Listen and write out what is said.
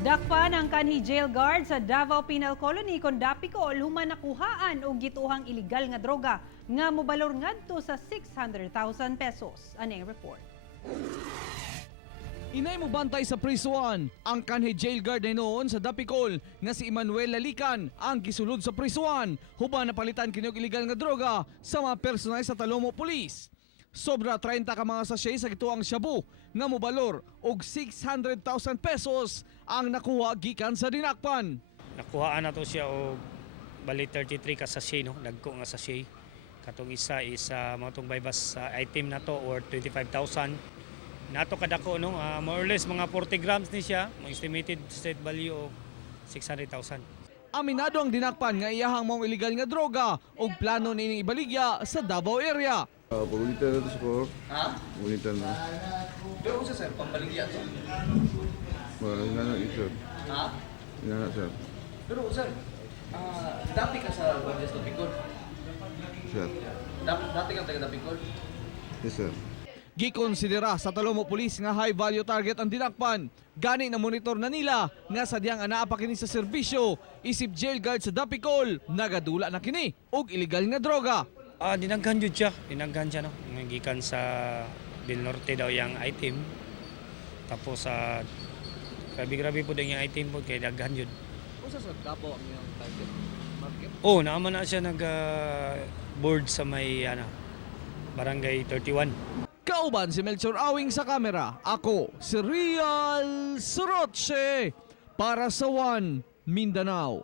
Dakpan ang kanhi jail guard sa Davao Penal Colony kon Dapicol human nakuhaan og gituhang iligal nga droga nga mobalor ngadto sa 600,000 pesos. Aning report. Inay mo bantay sa prisuan ang kanhi jail guard na noon sa Dapicol nga si Emmanuel Lalican ang gisulod sa prisuan huban napalitan kini og iligal nga droga sa mga personal sa Talomo Police. Sobra 30 ka mga sachet sa gituang shabu nga mobalor og 600,000 pesos ang nakuha gikan sa dinakpan. Nakuhaan na to siya og bali 33 ka sachet, no? Dagko nga sachet. Katong isa is matong baybas sa item na to or 25,000. Nato kadako, no? More or less mga 40 grams ni siya, mga estimated state value of 600,000. Aminado ang dinakpan nga iyahang mga illegal nga droga og plano nining ibaligya sa Davao area. Pagulitan na ito sa core. Ha? Pagulitan na. Pero kung sir, pambaligya to. Inanak ito. Ha? Inanak sir. Pero sir, dati ka sa Guardias Dapicol. Sir. Dati ka taga Dapicol. Yes sir. Gikonsidera sa Talomo Police nga high value target ang dinakpan. Gani na monitor na nila nga sadyang anaa pa kini sa serbisyo isip jail guard sa Dapicol nagadula na kini og illegal nga droga. Dinaghan jud siya. Dinaghan siya, no? Gikan sa Del Norte daw yung item. Tapos grabe-grabe po din yung item po kay daghan jud. Kung sa Davao ang iyang target market? Oh, naman na siya board sa may Barangay 31. Kauban si Melchor Awing sa kamera. Ako si Real Soroche para sa One Mindanao.